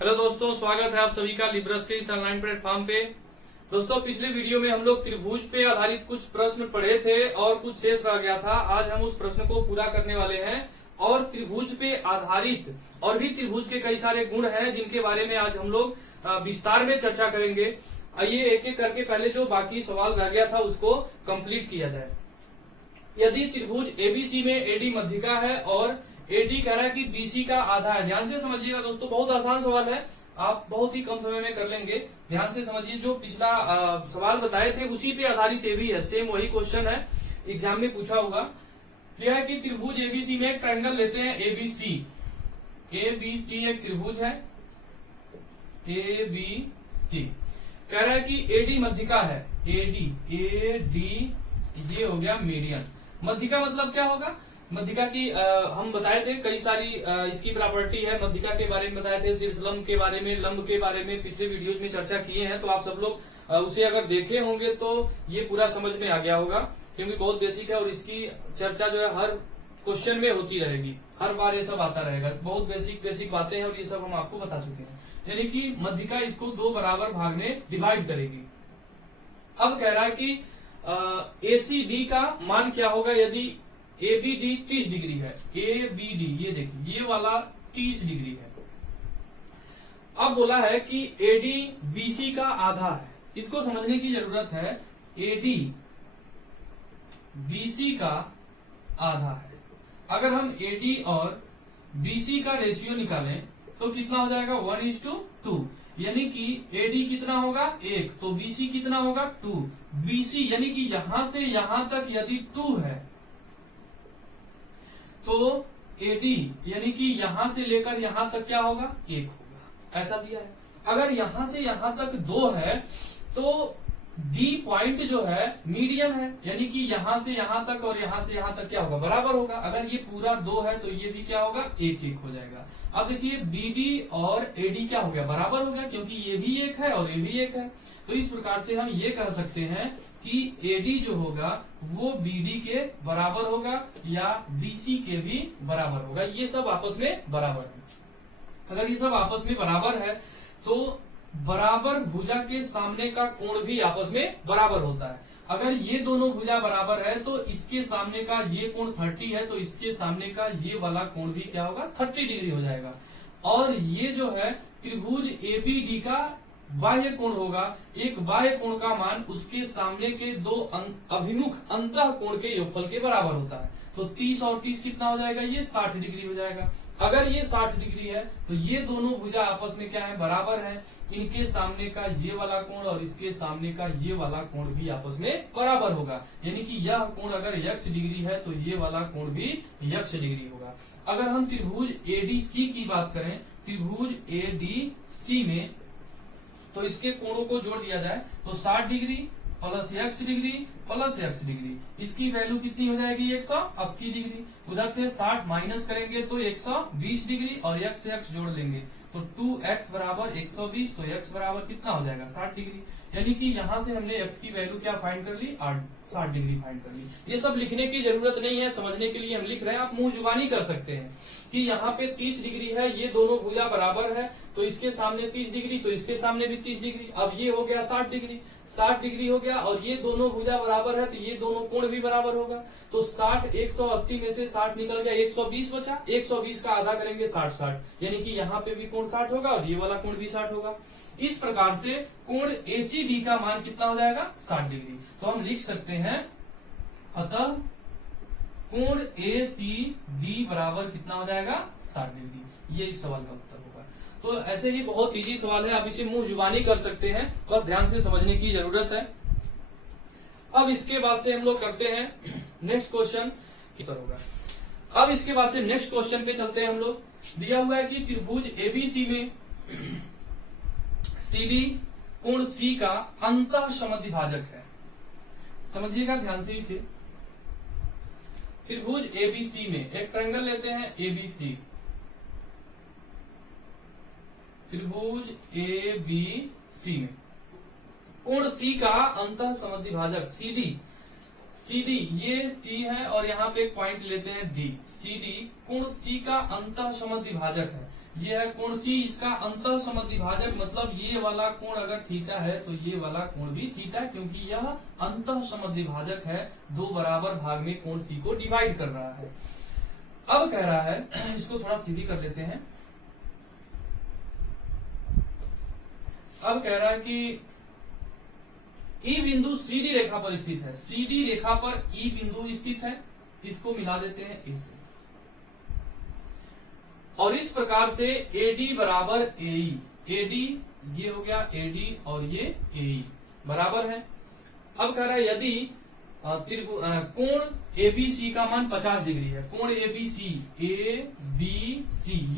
Hello दोस्तों, स्वागत है आप सभी का लिब्रस के इस ऑनलाइन प्लेटफॉर्म पे। दोस्तों, पिछले वीडियो में हम लोग त्रिभुज पे आधारित कुछ प्रश्न पढ़े थे और कुछ शेष रह गया था। आज हम उस प्रश्न को पूरा करने वाले हैं और त्रिभुज पे आधारित और भी त्रिभुज के कई सारे गुण हैं जिनके बारे में आज हम लोग विस्तार में चर्चा करेंगे। आइए एक एक करके पहले जो बाकी सवाल रह गया था उसको कंप्लीट किया जाए। यदि त्रिभुज एबीसी में एडी मध्यिका है और एडी कह रहा है कि बीसी का आधा है। ध्यान से समझिएगा दोस्तों, बहुत आसान सवाल है, आप बहुत ही कम समय में कर लेंगे। ध्यान से समझिए, जो पिछला सवाल बताए थे उसी पे आधारित ये भी है, सेम वही क्वेश्चन है, एग्जाम में पूछा होगा। यह है कि त्रिभुज एबीसी में एक ट्रायंगल लेते हैं एबीसी। एबीसी एक त्रिभुज है, एबीसी कह रहा है कि एडी मध्यिका है। एडी ये हो गया मीडियन। मध्यिका मतलब क्या होगा? मध्यिका की हम बताए थे कई सारी इसकी प्रॉपर्टी है। मध्यिका के बारे में बताए थे, शीर्षलंब के बारे में, लंब के बारे में पिछले वीडियोज में चर्चा किए हैं। तो आप सब लोग उसे अगर देखे होंगे तो ये पूरा समझ में आ गया होगा, क्योंकि बहुत बेसिक है और इसकी चर्चा जो है हर क्वेश्चन में होती रहेगी, हर बार ये सब आता रहेगा। बहुत बेसिक बातें हैं और ये सब हम आपको बता चुके हैं। यानी कि मध्यिका इसको दो बराबर भाग में डिवाइड करेगी। अब कह रहा है कि एसीडी का मान क्या होगा यदि एबीडी 30 डिग्री है। एबीडी ये देखिए, ये वाला 30 डिग्री है। अब बोला है कि एडी बीसी का आधा है। इसको समझने की जरूरत है। एडी बीसी का आधा है। अगर हम एडी और बीसी का रेशियो निकालें तो कितना हो जाएगा? 1:2। यानी कि एडी कितना होगा? 1, तो बीसी कितना होगा? 2। बीसी यानी कि यहां से यहां तक यदि 2 है तो एडी यानी कि यहां से लेकर यहां तक क्या होगा? 1 होगा। ऐसा दिया है। अगर यहां से यहां तक 2 है तो डी पॉइंट जो है मीडियन है, यानी कि यहां से यहां तक और यहां से यहां तक क्या होगा? बराबर होगा। अगर ये पूरा 2 है तो ये भी क्या होगा? 1-1 हो जाएगा। अब देखिए, बीडी और एडी क्या हो गया? बराबर हो गया, क्योंकि ये भी 1 है और ये भी 1 है। तो इस प्रकार से हम ये कह सकते हैं कि एडी जो होगा वो बीडी के बराबर होगा या डीसी के भी बराबर होगा। ये सब आपस में बराबर है। अगर ये सब आपस में बराबर है तो बराबर भुजा के सामने का कोण भी आपस में बराबर होता है। अगर ये दोनों भुजा बराबर है तो इसके सामने का ये कोण 30 है तो इसके सामने का ये वाला कोण भी क्या होगा? 30 डिग्री हो जाएगा। और ये जो है त्रिभुज एबीडी का बाह्य कोण होगा। एक बाह्य कोण का मान उसके सामने के दो अभिमुख अंतः कोण के योगफल के बराबर होता है। तो 30 और 30 कितना हो जाएगा? ये 60 डिग्री हो जाएगा। अगर ये 60 डिग्री है तो ये दोनों भुजा आपस में क्या है? बराबर है। इनके सामने का ये वाला कोण और इसके सामने का ये वाला कोण भी आपस में बराबर होगा। यानी कि यह कोण अगर x डिग्री है तो ये वाला कोण भी x डिग्री होगा। अगर हम त्रिभुज एडीसी की बात करें, त्रिभुज एडीसी में तो इसके कोणों को जोड़ दिया जाए तो 60 degree plus x degree plus x degree, इसकी वैल्यू कितनी हो जाएगी? 180 डिग्री। उधर से 60 माइनस करेंगे तो 120 डिग्री और x जोड़ लेंगे तो 2x बराबर 120, तो x बराबर कितना हो जाएगा? 60 डिग्री। यानी कि यहां से हमने x की वैल्यू क्या फाइंड कर ली? 60 डिग्री फाइंड कर ली। ये सब लिखने की जरूरत नहीं है, समझने के लिए हम लिख रहे हैं। आप मुंह जुबानी कर सकते हैं कि यहाँ पे 30 डिग्री है, ये दोनों भुजा बराबर है तो इसके सामने 30 डिग्री तो इसके सामने भी 30 डिग्री। अब ये हो गया 60 डिग्री, 60 डिग्री हो गया और ये दोनों भुजा बराबर है तो ये दोनों कोण भी बराबर होगा। तो 60 180 में से 60 निकल गया, 120 बचा। 120 का आधा करेंगे 60, यानी कि यहाँ पे भी कोण 60 होगा और ये वाला कोण भी 60 होगा। इस प्रकार से कोण एसीडी का मान कितना हो जाएगा? 60 डिग्री। तो हम लिख सकते हैं अतः कोण एसीडी बराबर कितना हो जाएगा? 60 डिग्री। ये इस सवाल का उत्तर होगा। तो ऐसे ही बहुत इजी सवाल है, आप इसे मुंह जुबानी कर सकते हैं, बस ध्यान से समझने की जरूरत है। अब इसके बाद से हम लोग करते हैं नेक्स्ट क्वेश्चन कितना होगा। अब इसके बाद से नेक्स्ट क्वेश्चन पे चलते हैं हम लोग। दिया हुआ है कि त्रिभुज एबीसी में सीडी कोण सी का अंतः समद्विभाजक है। समझिएगा ध्यान से इसे। त्रिभुज एबीसी में एक ट्रायंगल लेते हैं एबीसी, त्रिभुज एबीसी में कोण सी का अंतः समद्विभाजक सीडी, सीडी ये सी है और यहाँ पे एक पॉइंट लेते हैं डी। सीडी कोण सी का अंतः समद्विभाजक है। ये है कोण सी, इसका अंतः समद्विभाजक मतलब ये वाला कोण अगर थीटा है तो ये वाला कोण भी थीटा, क्योंकि यह अंतः समद्विभाजक है, दो बराबर भाग में कोण सी को डिवाइड कर रहा है। अब कह रहा है, इसको थोड़ा सीधी कर लेते हैं। अब कह रहा है कि ई बिंदु सीधी रेखा पर स्थित है, सीधी रेखा पर ई बिंदु स्थित है, इसको मिला देते हैं ए से, और इस प्रकार से AD बराबर AE, AD ये हो गया AD और ये AE बराबर है। अब कह रहा है यदि कोण ABC का मान 50 डिग्री है, कोण ABC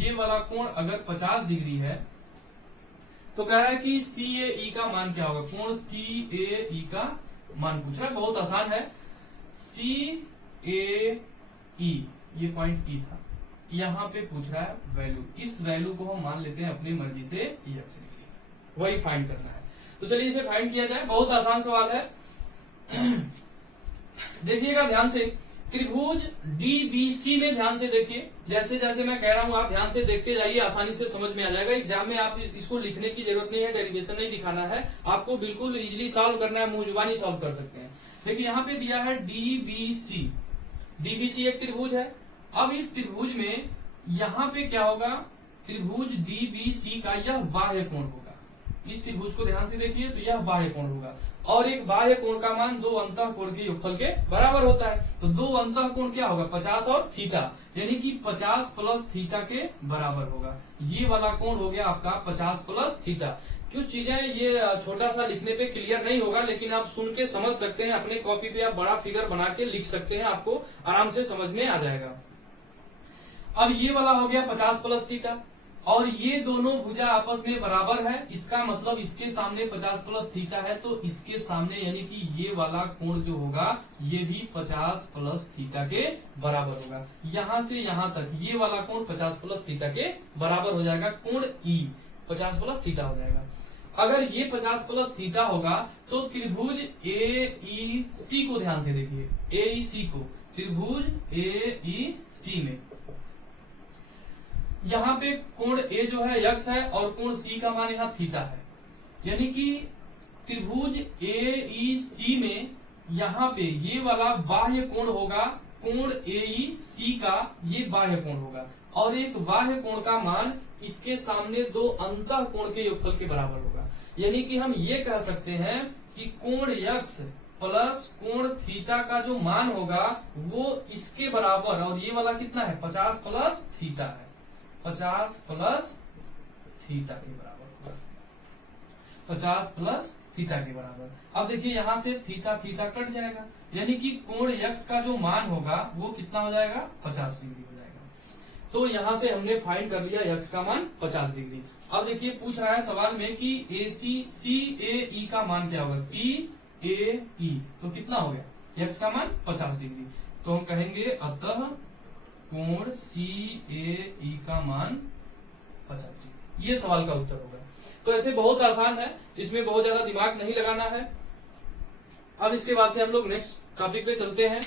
ये वाला कोण अगर 50 डिग्री है तो कह रहा है कि CAE का मान क्या होगा, कोण CAE का मान पूछ रहा है, बहुत आसान है। CAE ये पॉइंट E था, यहाँ पे पूछ रहा है वैल्यू, इस वैल्यू को हम मान लेते हैं अपनी मर्जी से x डिग्री, वही फाइंड करना है। तो चलिए इसे फाइंड किया जाए, बहुत आसान सवाल है। देखिएगा ध्यान से, त्रिभुज DBC में ध्यान से देखिए, जैसे जैसे मैं कह रहा हूं आप ध्यान से देखते जाइए, आसानी से समझ में आ जाएगा। एग्जाम में आप इसको लिखने की जरूरत नहीं है, डेरिवेशन नहीं दिखाना है, आपको बिल्कुल इजीली सॉल्व करना है, मुंह जुबानी सॉल्व कर सकते हैं। देखिए यहाँ पे दिया है DBC एक त्रिभुज है। अब इस त्रिभुज में यहाँ पे क्या होगा, त्रिभुज DBC का यह बाह्य कोण होगा, इस त्रिभुज को ध्यान से देखिए तो यह बाह्य कोण होगा, और एक बाह्य कोण का मान दो अंतः कोण के योगफल के बराबर होता है। तो दो अंतः कोण क्या होगा, 50 और थीटा, यानी कि 50 प्लस थीटा के बराबर होगा। ये वाला कोण हो गया आपका 50 प्लस थीटा। कुछ चीजें ये छोटा सा लिखने पे क्लियर नहीं होगा, लेकिन आप सुन के समझ सकते हैं, अपने कॉपी पे आप बड़ा फिगर बना के लिख सकते हैं, आपको आराम से समझ में आ जाएगा। अब ये वाला हो गया 50 प्लस थीटा, और ये दोनों भुजा आपस में बराबर है, इसका मतलब इसके सामने 50 प्लस थीटा है, तो इसके सामने यानी कि ये वाला कोण जो होगा ये भी 50 प्लस थीटा के बराबर होगा। यहां से यहां तक ये वाला कोण 50 प्लस थीटा के बराबर हो जाएगा, कोण E 50 प्लस थीटा हो जाएगा। अगर ये 50 प्लस थीटा होगा तो त्रिभुज AEC को ध्यान से देखिए, AEC को, त्रिभुज AEC में यहाँ पे कोण A जो है x है और कोण C का मान यहाँ थीटा है, यानी कि त्रिभुज AEC में यहाँ पे ये वाला बाह्य कोण होगा, कोण AEC का ये बाह्य कोण होगा, और एक बाह्य कोण का मान इसके सामने दो अंतः कोण के योगफल के बराबर होगा। यानी कि हम ये कह सकते हैं कि कोण x प्लस कोण थीटा का जो मान होगा वो इसके बराबर, और ये वाला कितना है 50 प्लस थीटा है, 50 प्लस थीटा के बराबर होगा, 50 प्लस थीटा के बराबर। अब देखिए यहाँ से थीटा थीटा कट जाएगा, यानी कि कोण x का जो मान होगा वो कितना हो जाएगा 50 डिग्री हो जाएगा। तो यहाँ से हमने फाइंड कर लिया x का मान 50 डिग्री। अब देखिए पूछ रहा है सवाल में कि CAE का मान क्या होगा, CAE तो कितना हो गया, x का मान 50 डिग्री, तो हम कहेंगे अतः कोण CAE का मान 50 डिग्री, ये सवाल का उत्तर होगा। तो ऐसे बहुत आसान है, इसमें बहुत ज्यादा दिमाग नहीं लगाना है। अब इसके बाद से हम लोग नेक्स्ट टॉपिक पे चलते हैं।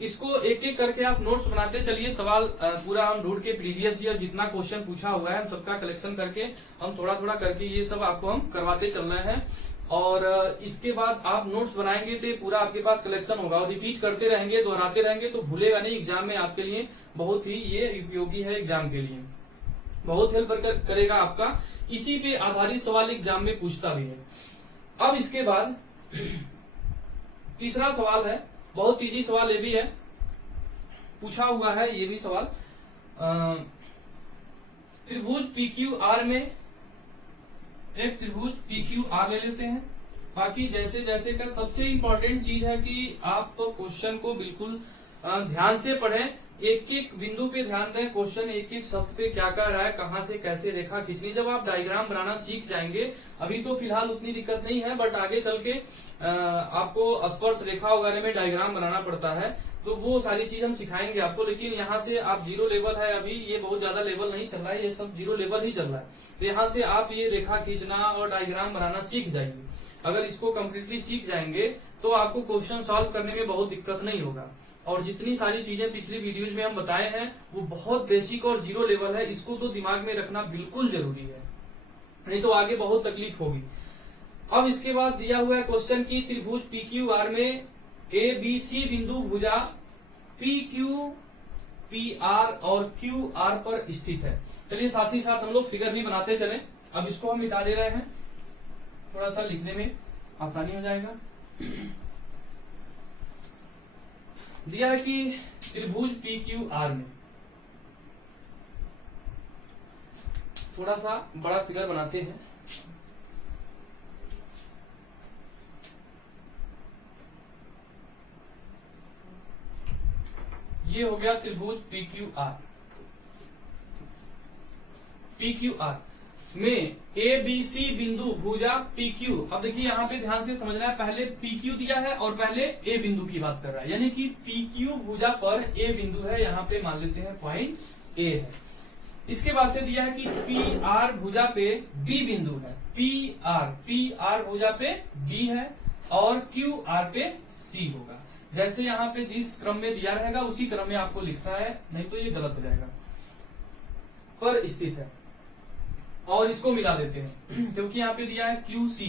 इसको एक एक करके आप नोट्स बनाते चलिए, सवाल पूरा हम ढूंढ के प्रीवियस ईयर जितना क्वेश्चन पूछा हुआ है हम सबका कलेक्शन करके हम थोड़ा थोड़ा करके ये सब आपको हम करवाते चलना है, और इसके बाद आप नोट्स बनाएंगे तो पूरा आपके पास कलेक्शन होगा, और रिपीट करते रहेंगे, दोहराते रहेंगे तो भूलेगा नहीं। एग्जाम में आपके लिए बहुत ही ये उपयोगी है, एग्जाम के लिए बहुत हेल्प करेगा आपका, इसी पे आधारित सवाल एग्जाम में पूछता भी है। अब इसके बाद तीसरा सवाल है, बहुत इजी सवाल ये भी है, पूछा हुआ है ये भी सवाल। त्रिभुज PQR में एक त्रिभुज PQR ले लेते हैं। बाकी जैसे जैसे का सबसे इम्पोर्टेंट चीज है कि आप क्वेश्चन को बिल्कुल ध्यान से पढ़ें, एक एक बिंदु पे ध्यान दें, क्वेश्चन एक एक शब्द पे क्या कह रहा है, कहाँ से कैसे रेखा खींचनी। जब आप डायग्राम बनाना सीख जाएंगे, अभी तो फिलहाल उतनी दिक्कत नहीं है, बट आगे चल के आपको स्पर्श रेखा वगैरह में डायग्राम बनाना पड़ता है, तो वो सारी चीज हम सिखाएंगे आपको। लेकिन यहाँ से आप जीरो लेवल है अभी, ये बहुत ज्यादा लेवल नहीं चल रहा है, ये सब जीरो लेवल ही चल रहा है। तो यहाँ से आप ये रेखा खींचना और डायग्राम बनाना सीख जाएंगे। अगर इसको कम्प्लीटली सीख जाएंगे तो आपको क्वेश्चन सॉल्व करने में बहुत दिक्कत नहीं होगा। और जितनी सारी चीजें पिछली वीडियोज में हम बताए हैं वो बहुत बेसिक और जीरो लेवल है, इसको तो दिमाग में रखना बिल्कुल जरूरी है, नहीं तो आगे बहुत तकलीफ होगी। अब इसके बाद दिया हुआ है क्वेश्चन की त्रिभुज PQR में ABC बिंदु भुजा PQ PR और QR पर स्थित है। चलिए साथ ही साथ हम लोग फिगर भी बनाते चले। अब इसको हम मिटा दे रहे हैं, थोड़ा सा लिखने में आसानी हो जाएगा। दिया है कि त्रिभुज PQR में थोड़ा सा बड़ा फिगर बनाते हैं। ये हो गया त्रिभुज PQR में ABC बिंदु भुजा PQ। अब देखिए यहाँ पे ध्यान से समझना है, पहले PQ दिया है और पहले A बिंदु की बात कर रहा है, यानी कि PQ भुजा पर A बिंदु है, यहाँ पे मान लेते हैं पॉइंट A है। इसके बाद से दिया है कि PR भुजा पे B बिंदु है, PR भुजा पे B है और QR पे C होगा। जैसे यहाँ पे जिस क्रम में दिया रहेगा उसी क्रम में आपको लिखना है, नहीं तो ये गलत हो जाएगा। पर स्थित है और इसको मिला देते हैं क्योंकि यहाँ पे दिया है QC,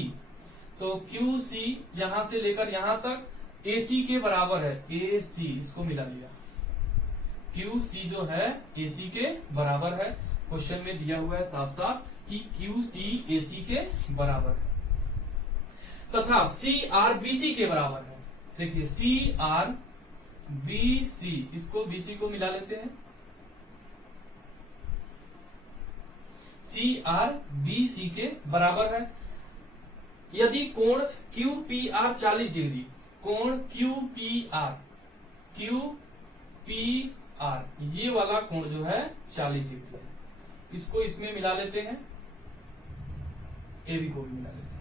तो QC यहां से लेकर यहां तक AC के बराबर है, AC इसको मिला लिया। QC जो है AC के बराबर है, क्वेश्चन में दिया हुआ है साफ साफ कि QC AC के बराबर है, तथा CR BC के बराबर है। देखिए CR BC, इसको BC को मिला लेते हैं, CR BC के बराबर है। यदि कोण QPR 40 डिग्री, कोण QPR ये वाला कोण जो है 40 डिग्री है, इसको इसमें मिला लेते हैं, AB को भी मिला लेते हैं।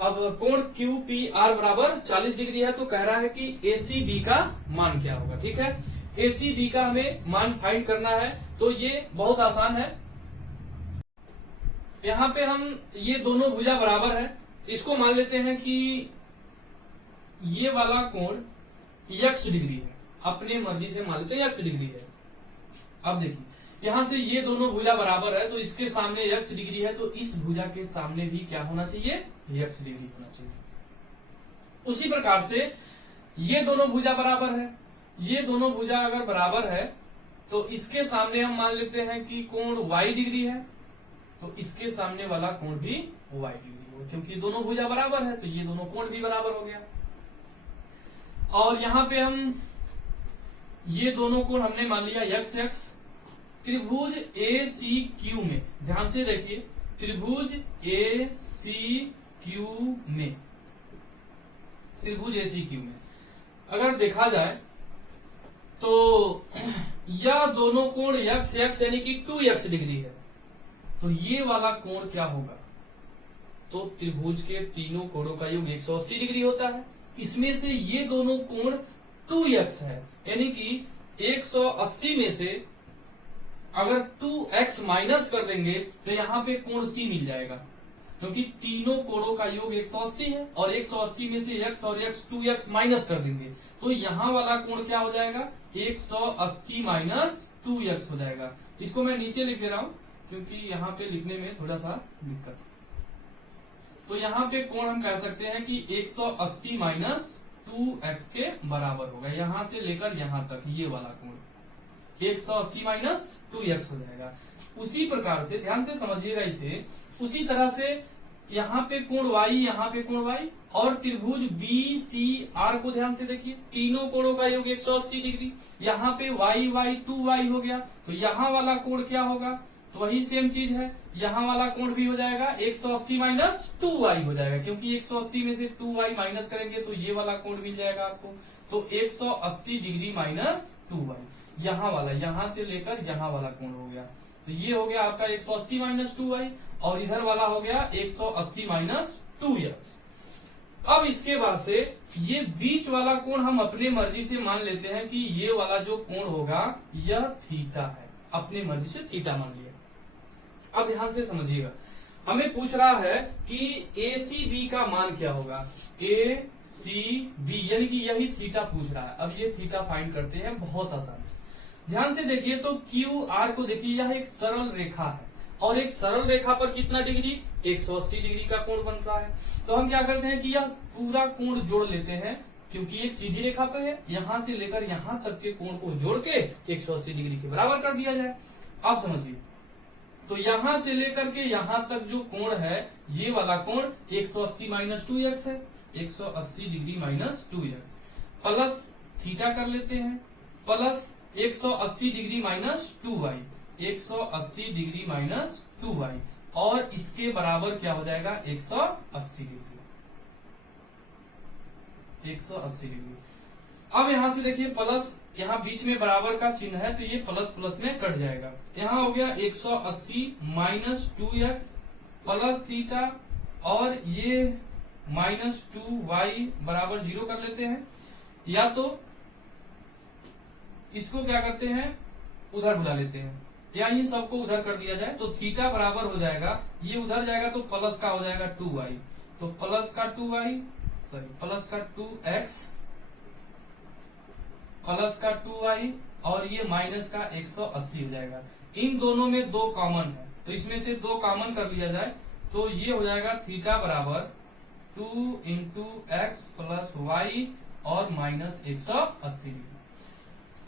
अब कोण QPR बराबर 40 डिग्री है, तो कह रहा है कि ACB का मान क्या होगा। ठीक है, ACB का हमें मान फाइंड करना है, तो ये बहुत आसान है। यहाँ पे हम ये दोनों भुजा बराबर है, इसको मान लेते हैं कि ये वाला कोण x डिग्री है, अपने मर्जी से मान लेते हैं x डिग्री है। अब देखिए यहां से ये दोनों भुजा बराबर है, तो इसके सामने x डिग्री है, तो इस भुजा के सामने भी क्या होना चाहिए, x डिग्री होना चाहिए। उसी प्रकार से ये दोनों भुजा बराबर है, ये दोनों भुजा अगर बराबर है तो इसके सामने हम मान लेते हैं कि कोण y डिग्री है, तो इसके सामने वाला कोण भी y डिग्री हो, क्योंकि दोनों भुजा बराबर है तो ये दोनों कोण भी बराबर हो गया। और यहाँ पे हम ये दोनों कोण हमने मान लिया x x। त्रिभुज ACQ में ध्यान से देखिए, त्रिभुज ACQ में, त्रिभुज ACQ में अगर देखा जाए तो यह दोनों कोण x x यानी कि 2x डिग्री है, तो ये वाला कोण क्या होगा, तो त्रिभुज के तीनों कोणों का योग 180 डिग्री होता है। इसमें से ये दोनों कोण 2x है, यानी कि 180 में से अगर 2x माइनस कर देंगे तो यहाँ पे कोण C मिल जाएगा, क्योंकि तीनों कोणों का योग 180 है और 180 में से x और x 2x माइनस कर देंगे तो यहाँ वाला कोण क्या हो जाएगा, 180 माइनस 2x हो जाएगा। इसको मैं नीचे लिख दे रहा हूं क्योंकि यहाँ पे लिखने में थोड़ा सा दिक्कत है। तो यहाँ पे कोण हम कह सकते हैं कि 180 माइनस 2x के बराबर होगा, यहां से लेकर यहां तक ये वाला कोण 180 माइनस 2x हो जाएगा। उसी प्रकार से ध्यान से समझिएगा इसे, उसी तरह से यहाँ पे कोण y, यहाँ पे कोण y, और त्रिभुज BCR को ध्यान से देखिए, तीनों कोणों का योग 180 डिग्री, यहाँ पे y y 2y हो गया, तो यहाँ वाला कोण क्या होगा, तो वही सेम चीज है, यहाँ वाला कोण भी हो जाएगा 180 माइनस 2y हो जाएगा, क्योंकि 180 में से 2y माइनस करेंगे तो ये वाला कोण मिल जाएगा आपको, तो 180 डिग्री माइनस 2y, यहाँ वाला, यहाँ से लेकर यहाँ वाला कोण हो गया, तो ये हो गया आपका 180 माइनस 2y और इधर वाला हो गया 180 माइनस 2x। अब इसके बाद से ये बीच वाला कोण हम अपने मर्जी से मान लेते हैं कि ये वाला जो कोण होगा यह थीटा है, अपनी मर्जी से थीटा मान लिया। अब ध्यान से समझिएगा, हमें पूछ रहा है कि ACB का मान क्या होगा, ACB सी बी, यानी कि यही थीटा पूछ रहा है। अब ये थीटा फाइंड करते हैं, बहुत आसान है। ध्यान से देखिए तो क्यू आर को देखिए, यह एक सरल रेखा है और एक सरल रेखा पर कितना डिग्री, 180 डिग्री का कोण बन रहा है। तो हम क्या करते हैं कि यह पूरा कोण जोड़ लेते हैं, क्योंकि एक सीधी रेखा पर है, यहां से लेकर यहां तक के कोण को जोड़ के 180 डिग्री के बराबर कर दिया जाए। आप समझिए, तो यहां से लेकर के यहां तक जो कोण है, ये वाला कोण 180 माइनस 2x है, 180 degree minus 2x plus theta कर लेते हैं, plus 180 degree minus 2y, 180 degree minus 2y, और इसके बराबर क्या हो जाएगा, 180 डिग्री, 180 डिग्री। अब यहां से देखिए प्लस, यहाँ बीच में बराबर का चिन्ह है तो ये प्लस प्लस में कट जाएगा। यहाँ हो गया 180 माइनस 2x प्लस थीटा, और ये माइनस 2y बराबर 0 कर लेते हैं, या तो इसको क्या करते हैं, उधर बुला लेते हैं, या इन सबको उधर कर दिया जाए तो थीटा बराबर हो जाएगा, ये उधर जाएगा तो प्लस का हो जाएगा 2y, तो प्लस का 2y, सॉरी प्लस का 2x प्लस का 2y, और ये माइनस का 180 हो जाएगा। इन दोनों में दो कॉमन है, तो इसमें से दो कॉमन कर लिया जाए तो ये हो जाएगा थीटा बराबर 2 इंटू एक्स प्लस वाई और माइनस 180 डिग्री।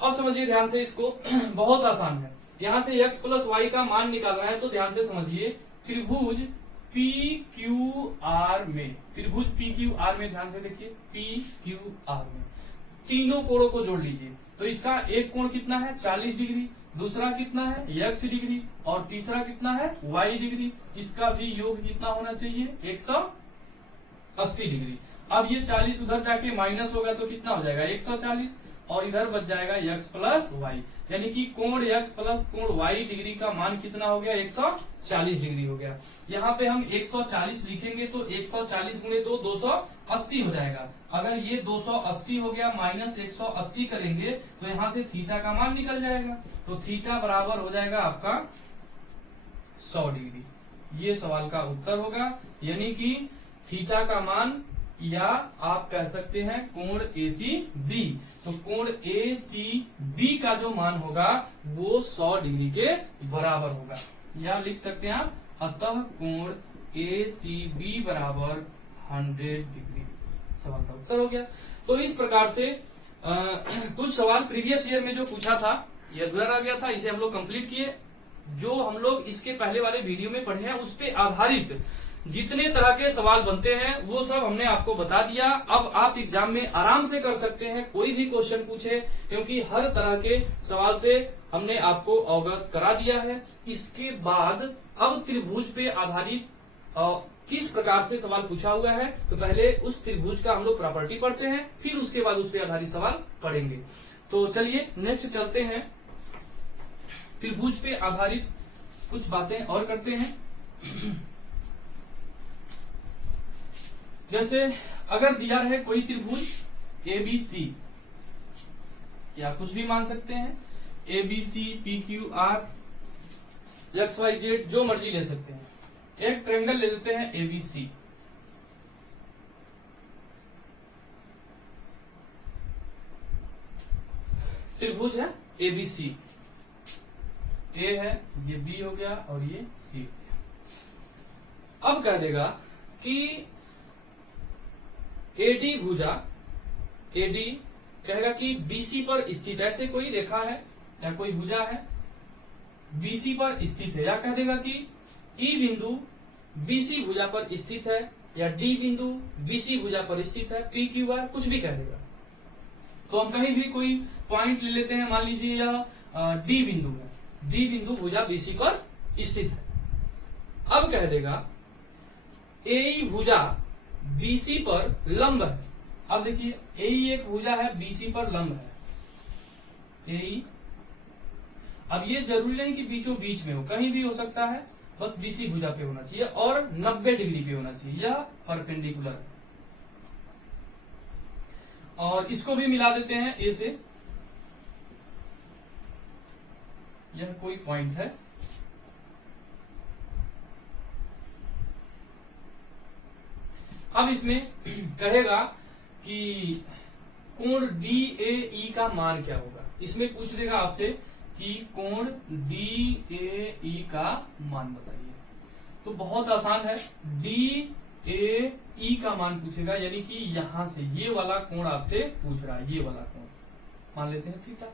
अब समझिए ध्यान से इसको, बहुत आसान है। यहां से x प्लस वाई का मान निकालना है, तो ध्यान से समझिए, त्रिभुज पी क्यू आर में, त्रिभुज पी क्यू आर में ध्यान से देखिए, पी क्यू आर में तीनों कोणों को जोड़ लीजिए, तो इसका एक कोण कितना है 40 डिग्री, दूसरा कितना है x डिग्री, और तीसरा कितना है y डिग्री। इसका भी योग कितना होना चाहिए, 180 डिग्री। अब ये 40 उधर जाके माइनस होगा तो कितना हो जाएगा 140, और इधर बच जाएगा x प्लस वाई, यानी कि कोण x प्लस कोण y डिग्री का मान कितना हो गया, 140 डिग्री हो गया। यहाँ पे हम 140 लिखेंगे तो 140 गुणे 2 280 हो जाएगा। अगर ये 280 हो गया माइनस 180 करेंगे तो यहाँ से थीटा का मान निकल जाएगा, तो थीटा बराबर हो जाएगा आपका 100 डिग्री। ये सवाल का उत्तर होगा, यानी कि थीटा का मान, या आप कह सकते हैं कोण ACB, तो कोण ACB का जो मान होगा वो 100 डिग्री के बराबर होगा, या लिख सकते हैं आप, अतः कोण ACB बराबर 100 डिग्री। सवाल का उत्तर हो गया। तो इस प्रकार से कुछ सवाल प्रीवियस ईयर में जो पूछा था, यह अधूरा रह गया था, इसे हम लोग कंप्लीट किए। जो हम लोग इसके पहले वाले वीडियो में पढ़े हैं उस पे आधारित जितने तरह के सवाल बनते हैं वो सब हमने आपको बता दिया। अब आप एग्जाम में आराम से कर सकते हैं, कोई भी क्वेश्चन पूछे, क्योंकि हर तरह के सवाल से हमने आपको अवगत करा दिया है। इसके बाद अब त्रिभुज पे आधारित किस प्रकार से सवाल पूछा हुआ है, तो पहले उस त्रिभुज का हम लोग प्रॉपर्टी पढ़ते हैं, फिर उसके बाद उस पे आधारित सवाल पढ़ेंगे। तो चलिए नेक्स्ट चलते हैं, त्रिभुज पे आधारित कुछ बातें और करते हैं। जैसे अगर दिया रहे कोई त्रिभुज ABC, या कुछ भी मान सकते हैं, ABC PQR XYZ जो मर्जी ले सकते हैं। एक ट्रायंगल ले लेते हैं ABC, त्रिभुज है ABC, A है, ये B हो गया और ये C हो गया। अब कह देगा कि AD भुजा, AD कहेगा कि BC पर स्थित, ऐसे कोई रेखा है या कोई भुजा है BC पर स्थित है, या कह देगा कि E बिंदु BC भुजा पर स्थित है, या D बिंदु BC भुजा पर स्थित है, PQR कुछ भी कह देगा। तो हम कहीं भी कोई पॉइंट ले लेते हैं, मान लीजिए यह D बिंदु है, D बिंदु भुजा BC पर स्थित है। अब कह देगा AE भुजा BC पर लंब है। अब देखिए AE एक भुजा है, BC पर लंब है AE। अब ये जरूरी नहीं कि बीचों बीच में हो, कहीं भी हो सकता है, बस BC भुजा पे होना चाहिए और 90 डिग्री पे होना चाहिए, यह परपेंडिकुलर है। और इसको भी मिला देते हैं A से, यह कोई पॉइंट है, अब इसमें कहेगा कि कोण DAE का मान क्या होगा। इसमें पूछ देगा आपसे कि कोण DAE का मान बताइए। तो बहुत आसान है, DAE का मान पूछेगा, यानी कि यहां से ये वाला कोण आपसे पूछ रहा है, ये वाला कोण मान लेते हैं थीटा।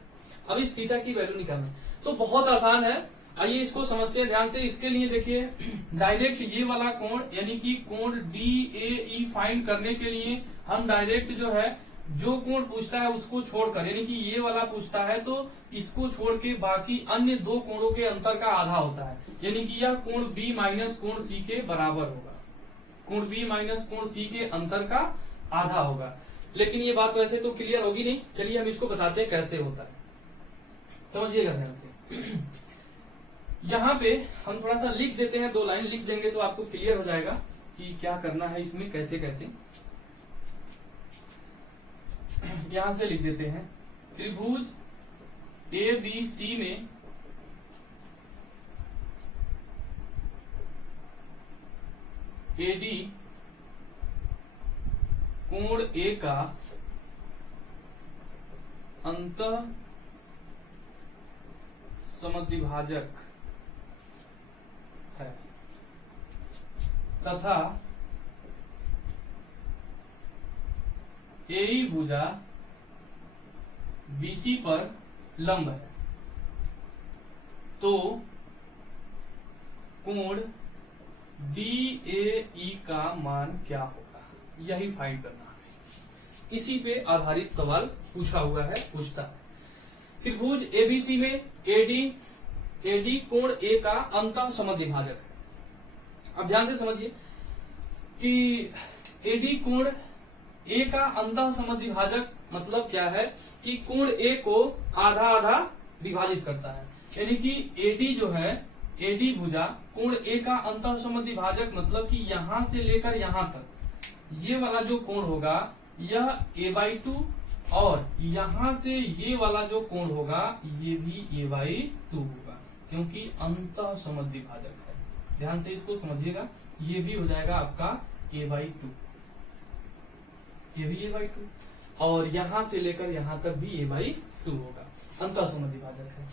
अब इस थीटा की वैल्यू निकालना तो बहुत आसान है, आइए इसको समझते हैं ध्यान से। इसके लिए देखिए डायरेक्ट ये वाला कोण यानी कि कोण DAE फाइंड करने के लिए हम डायरेक्ट जो है जो कोण पूछता है उसको छोड़कर, यानी कि ये वाला पूछता है तो इसको छोड़ के बाकी अन्य दो कोणों के अंतर का आधा होता है, यानी कि यह कोण B माइनस कोण C के बराबर होगा। कोण B माइनस कोण C के अंतर का आधा होगा। लेकिन ये बात वैसे तो क्लियर होगी नहीं, चलिए हम इसको बताते हैं कैसे होता है, समझिएगा ध्यान से। यहाँ पे हम थोड़ा सा लिख देते हैं, 2 लाइन लिख देंगे तो आपको क्लियर हो जाएगा कि क्या करना है इसमें, कैसे कैसे। यहां से लिख देते हैं, त्रिभुज ABC में AD कोण A का अंतः समद्विभाजक है तथा AE भुजा BC पर लंब है, तो कोण DAE का मान क्या होगा, यही फाइंड करना है। इसी पे आधारित सवाल पूछा हुआ है, पूछता है। त्रिभुज ABC में AD कोण A का अंतः समद्विभाजक है। अब ध्यान से समझिए कि AD कोण A का अंतः समद्विभाजक मतलब क्या है कि कोण A को आधा आधा विभाजित करता है, यानी कि AD जो है AD भुजा कोण A का अंतः समद्विभाजक मतलब कि यहां से लेकर यहां तक ये वाला जो कोण होगा यह A/2 और यहां से ये वाला जो कोण होगा ये भी A/2 होगा, क्योंकि अंतः समद्विभाजक है। ध्यान से इसको समझिएगा, ये भी हो जाएगा आपका A/2, ये भी A/2 और यहां से लेकर यहां तक भी A/2 होगा, अंतः समद्विभाजक है।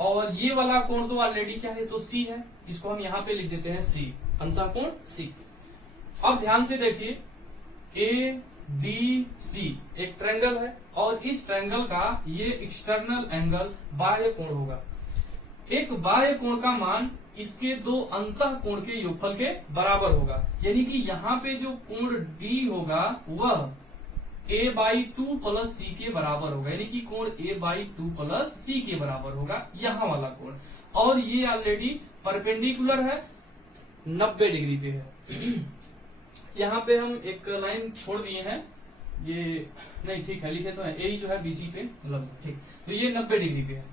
और ये वाला कोण तो ऑलरेडी क्या है, तो C है, इसको हम यहाँ पे लिख देते हैं C, अंतः कोण C। अब ध्यान से देखिए ABC एक ट्रायंगल है और इस ट्रायंगल का ये एक्सटर्नल एंगल बाह्य कोण होगा। एक बाह्य कोण का मान इसके दो अंतः कोण के योगफल के बराबर होगा, यानी कि यहाँ पे जो कोण D होगा वह A/2 प्लस C के बराबर होगा, यानी कि कोण A/2 प्लस C के बराबर होगा यहाँ वाला कोण। और ये ऑलरेडी परपेंडिकुलर है, 90 डिग्री पे है। यहाँ पे हम एक लाइन छोड़ दिए हैं, ये नहीं ठीक है, लिखे तो है A जो है BC पे लंब, ठीक, तो ये 90 डिग्री पे है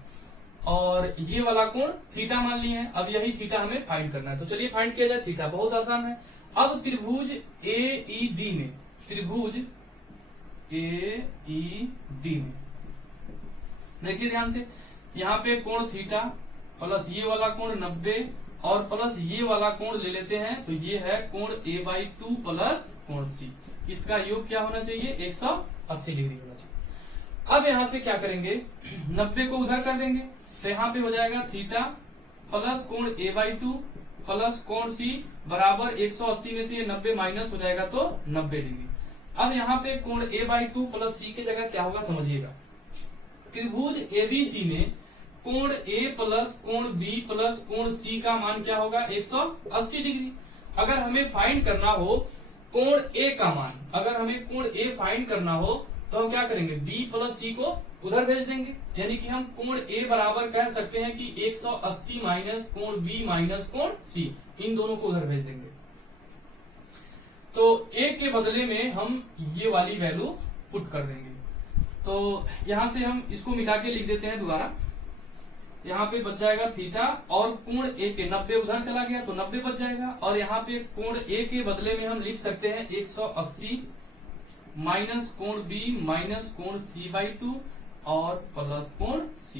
और ये वाला कोण थीटा मान लिए हैं। अब यही थीटा हमें फाइंड करना है, तो चलिए फाइंड किया जाए थीटा, बहुत आसान है। अब त्रिभुज AED में, त्रिभुज AED में देखिए ध्यान से, यहाँ पे कोण थीटा प्लस ये वाला कोण 90 और प्लस ये वाला कोण ले लेते हैं, तो ये है कोण A/2 प्लस कोण C। इसका योग क्या होना चाहिए, 180 डिग्री होना चाहिए। अब यहाँ से क्या करेंगे, 90 को उधर कर देंगे, तो यहाँ पे हो जाएगा थीटा प्लस कोण A/2 प्लस कोण C बराबर 180 में से ये 90 माइनस हो जाएगा तो 90 डिग्री। अब यहाँ पे कोण A/2 प्लस C की जगह क्या होगा समझिएगा, त्रिभुज ABC में कोण A प्लस कोण B प्लस कोण C का मान क्या होगा, 180 डिग्री। अगर हमें फाइंड करना हो कोण A का मान, अगर हमें कोण A फाइंड करना हो तो हम क्या करेंगे, B प्लस C को उधर भेज देंगे, यानी कि हम कोण A बराबर कह सकते हैं कि 180 माइनस कोण B माइनस कोण C, इन दोनों को उधर भेज देंगे। तो A के बदले में हम ये वाली वैल्यू पुट कर देंगे। तो यहां से हम इसको मिटा के लिख देते हैं दोबारा, यहाँ पे बच जाएगा थीटा और कोण A के 90 उधर चला गया तो 90 बच जाएगा, और यहाँ पे कोण A के बदले में हम लिख सकते हैं 180 माइनस कोण B माइनस कोण C/2 और प्लस कोण C,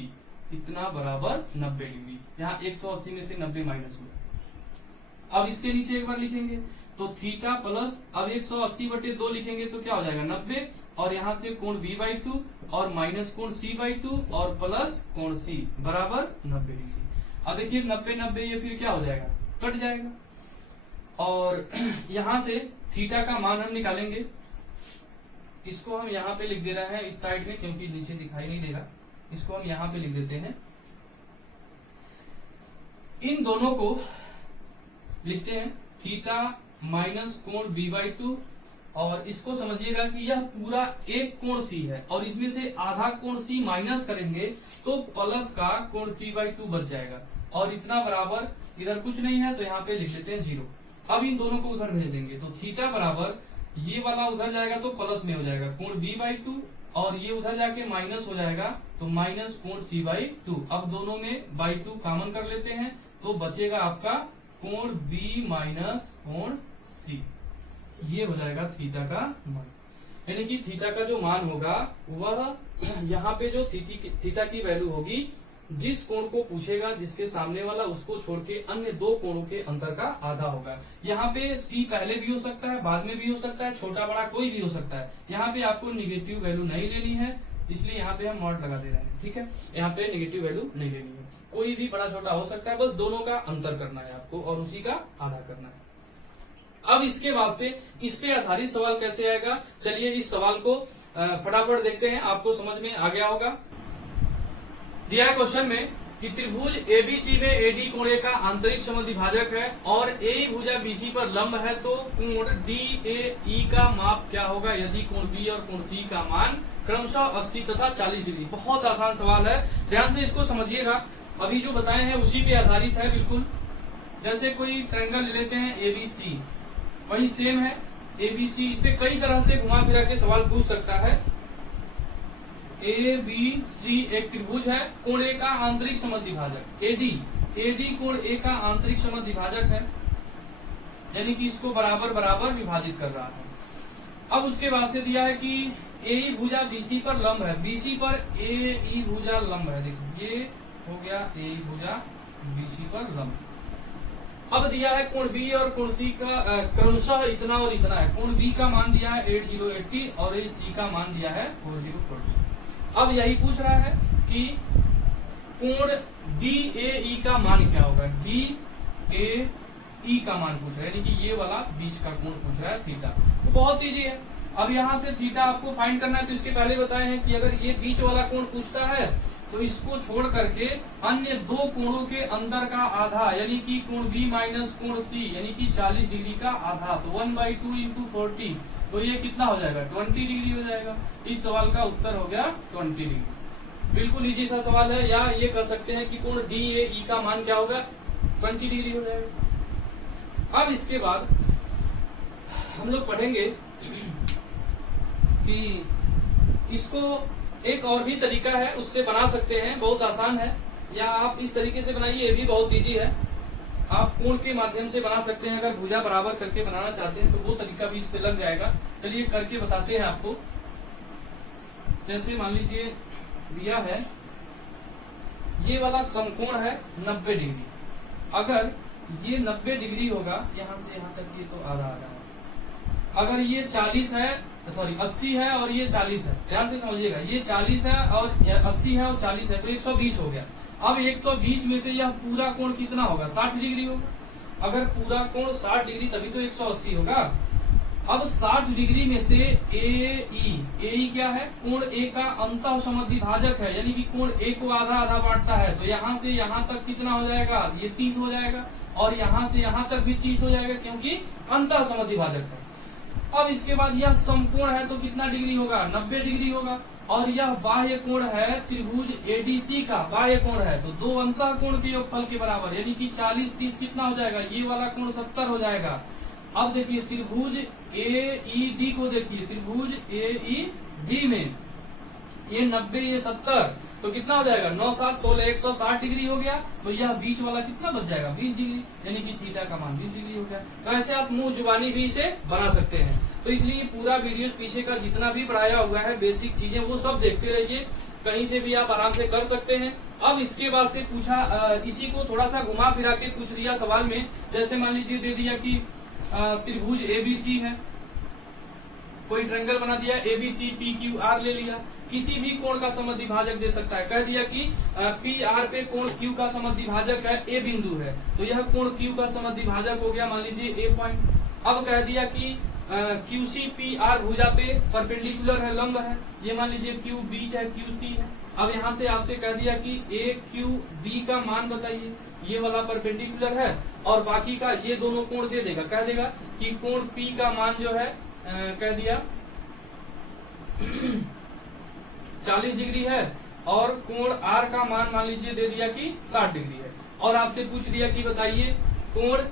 इतना बराबर 90 डिग्री। यहाँ 180 में से 90 माइनस हुआ। अब इसके नीचे एक बार लिखेंगे तो थीटा प्लस, अब 180/2 लिखेंगे तो क्या हो जाएगा 90, और यहाँ से कोण b/2 और माइनस कोण c/2 और प्लस कोण c बराबर 90 डिग्री। अब देखिए 90 ये फिर क्या हो जाएगा, कट जाएगा। और यहां से थीटा का मान हम निकालेंगे, इसको हम यहाँ पे लिख दे रहे हैं इस साइड में क्योंकि नीचे दिखाई नहीं देगा, इसको हम यहाँ पे लिख देते हैं। इन दोनों को लिखते हैं थीटा माइनस कोण b/2, और इसको समझिएगा कि यह पूरा एक कोण c है और इसमें से आधा कोण c माइनस करेंगे तो प्लस का कोण c/2 बच जाएगा, और इतना बराबर इधर कुछ नहीं है तो यहाँ पे लिख देते हैं 0। अब इन दोनों को उधर भेज देंगे तो थीटा बराबर ये वाला उधर जाएगा तो प्लस में हो जाएगा कोण b/2, और ये उधर जाके माइनस हो जाएगा तो माइनस कोण c/2। अब दोनों में by2 कॉमन कर लेते हैं तो बचेगा आपका कोण b माइनस कोण c, ये हो जाएगा थीटा का मान। यानी कि थीटा का जो मान होगा वह यहाँ पे जो थीटा की वैल्यू होगी, जिस कोण को पूछेगा जिसके सामने वाला उसको छोड़ के अन्य दो कोणों के अंतर का आधा होगा। यहाँ पे c पहले भी हो सकता है, बाद में भी हो सकता है, छोटा बड़ा कोई भी हो सकता है। यहाँ पे आपको निगेटिव वैल्यू नहीं लेनी है, इसलिए यहाँ पे हम नॉट लगा दे रहे हैं, ठीक है। यहाँ पे निगेटिव वैल्यू नहीं लेनी है, कोई भी बड़ा छोटा हो सकता है, बस दोनों का अंतर करना है आपको और उसी का आधा करना है। अब इसके बाद से इस पे आधारित सवाल कैसे आएगा, चलिए इस सवाल को फटाफट देखते हैं, आपको समझ में आ गया होगा। दिया है क्वेश्चन में कि त्रिभुज एबीसी में एडी कोण का आंतरिक समद्विभाजक है और ए भुजा बीसी पर लंब है, तो कोण DAE का माप क्या होगा यदि कोण बी और कोण सी का मान क्रमशः 80 तथा 40 डिग्री। बहुत आसान सवाल है, ध्यान से इसको समझिएगा। अभी जो बताए हैं उसी पे आधारित है बिल्कुल। जैसे कोई ट्रायंगल ले लेते हैं ABC, वही सेम है ABC, इस पे कई तरह से घुमा फिरा के सवाल पूछ सकता है। ABC एक त्रिभुज है, कोण A का आंतरिक समद्विभाजक AD कोण A का आंतरिक समद्विभाजक है, यानी कि इसको बराबर बराबर विभाजित कर रहा है। अब उसके बाद से दिया है कि AE भुजा BC पर लंब है, BC पर AE भुजा लंब है। देखिए ये हो गया AE भुजा BC पर लंब। अब दिया है कोण B और कोण C का क्रमशः इतना और इतना है। कोण B का मान दिया है 8080 और C का मान दिया है 4040। अब यही पूछ रहा है कि कोण DAE का मान क्या होगा, DAE का मान पूछ रहा है, यानी कि ये वाला बीच का कोण पूछ रहा है थीटा। तो बहुत ईजी है। अब यहाँ से थीटा आपको फाइंड करना है, तो इसके पहले बताए हैं कि अगर ये बीच वाला कोण पूछता है तो इसको छोड़ करके अन्य दो कोणों के अंदर का आधा, यानी कि कोण B माइनस कोण C, यानी कि 40 डिग्री का आधा, तो 1/2 इंटू 40, तो ये कितना हो जाएगा 20 डिग्री हो जाएगा। इस सवाल का उत्तर हो गया 20 डिग्री। बिल्कुल इजी सा सवाल है, या ये कर सकते हैं कि कोण DAE का मान क्या होगा 20 डिग्री हो जाएगा। अब इसके बाद हम लोग पढ़ेंगे कि इसको एक और भी तरीका है, उससे बना सकते हैं, बहुत आसान है। या आप इस तरीके से बनाइए, ये भी बहुत इजी है। आप कोण के माध्यम से बना सकते हैं, अगर भुजा बराबर करके बनाना चाहते हैं तो वो तरीका भी इस पे लग जाएगा। चलिए करके बताते हैं आपको। जैसे मान लीजिए दिया है ये वाला समकोण है 90 डिग्री, अगर ये 90 डिग्री होगा, यहाँ से यहाँ तक ये तो आधा आधा है। अगर ये 40 है, सॉरी 80 है और ये 40 है, ध्यान से समझिएगा, ये 40 है और 80 है और 40 है, तो 120 हो गया। अब 120 में से यह पूरा कोण कितना होगा 60 डिग्री होगा। अगर पूरा कोण 60 डिग्री तभी तो 180 होगा। अब 60 डिग्री में से AE क्या है, कोण A का अंतः समद्विभाजक है, यानी कि कोण A को आधा आधा बांटता है, तो यहाँ से यहाँ तक कितना हो जाएगा, ये 30 हो जाएगा, और यहाँ से यहाँ तक भी 30 हो जाएगा क्योंकि अंतः समद्विभाजक है। अब इसके बाद यह समकोण है तो कितना डिग्री होगा 90 डिग्री होगा, और यह बाह्य कोण है त्रिभुज ADC का बाह्य कोण है, तो दो अंतः कोण के योगफल के बराबर, यानी कि 40-30 कितना हो जाएगा, ये वाला कोण 70 हो जाएगा। अब देखिए त्रिभुज AED को देखिए, त्रिभुज AED में ये 90 ये 70, तो कितना हो जाएगा 9 7 16 160 डिग्री हो गया। तो यह बीच वाला कितना बच जाएगा 20 डिग्री, यानी कि थीटा का मान 20 डिग्री हो गया। तो ऐसे आप मुंह जुबानी भी इसे बना सकते हैं। तो इसलिए पूरा वीडियो पीछे का जितना भी पढ़ाया हुआ है बेसिक चीजें वो सब देखते रहिए, कहीं से भी आप आराम से कर सकते हैं। अब इसके बाद से पूछा, इसी को थोड़ा सा घुमा फिरा के पूछ दिया सवाल में। जैसे मान लीजिए दे दिया कि त्रिभुज एबीसी है, कोई ट्रायंगल बना दिया एबीसी पी क्यू आर ले लिया, किसी भी कोण का समद्विभाजक दे सकता है। कह दिया कि पी आर पे कोण क्यू का समद्विभाजक है, ए बिंदु है, तो यह कोण क्यू का समद्विभाजक हो गया, मान लीजिए ए पॉइंट। अब कह दिया कि क्यूसी पी आर भुजा पे परपेंडिकुलर है, लंब है, ये मान लीजिए क्यू बीच है, क्यूसी है। अब यहाँ से आपसे कह दिया कि ए क्यू बी का मान बताइए, ये वाला परपेंडिकुलर है और बाकी का ये दोनों कोण दे देगा, कह देगा कि कोण पी का मान जो है कह दिया 40 डिग्री है और कोण आर का मान लीजिए दे दिया कि 60 डिग्री है। और आपसे पूछ दिया कि बताइए कोण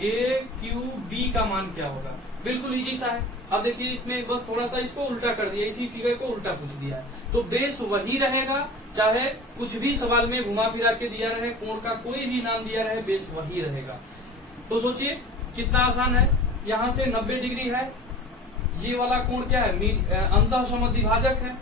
ए क्यू बी का मान क्या होगा। बिल्कुल इजी सा है। अब देखिए इसमें बस थोड़ा सा इसको उल्टा कर दिया, इसी फिगर को उल्टा पूछ दिया है, तो बेस वही रहेगा, चाहे कुछ भी सवाल में घुमा फिरा के दिया रहे, कोण का कोई भी नाम दिया रहे, बेस वही रहेगा। तो सोचिए कितना आसान है। यहाँ से 90 डिग्री है, ये वाला कोण क्या है, अंतः समद्विभाजक है,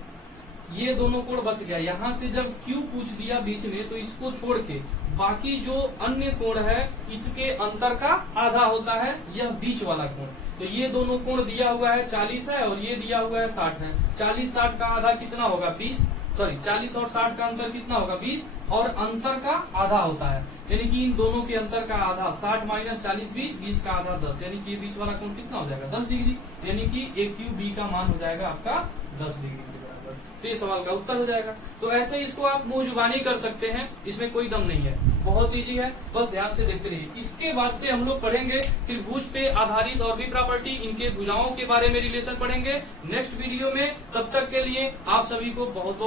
ये दोनों कोण बच गया। यहाँ से जब Q पूछ दिया बीच में, तो इसको छोड़ के बाकी जो अन्य कोण है इसके अंतर का आधा होता है यह बीच वाला कोण। तो ये दोनों कोण दिया हुआ है 40 है और ये दिया हुआ है 60 है। 40-60 का आधा कितना होगा 20, 40 और 60 का अंतर कितना होगा 20, और अंतर का आधा होता है, यानी कि इन दोनों के अंतर का आधा 60 माइनस 40 20, 20 का आधा 10, यानी कि ये बीच वाला कोण कितना हो जाएगा 10 डिग्री, यानी कि ए क्यू बी का मान हो जाएगा आपका 10 डिग्री के बराबर। तो ये सवाल का उत्तर हो जाएगा। तो ऐसे इसको आप मुंह जुबानी कर सकते हैं, इसमें कोई दम नहीं है, बहुत इजी है, बस ध्यान से देखते रहिए। इसके बाद से हम लोग पढ़ेंगे त्रिभुज पे आधारित और भी प्रॉपर्टी, इनके भुजाओं के बारे में रिलेशन पढ़ेंगे नेक्स्ट वीडियो में। तब तक के लिए आप सभी को बहुत बहुत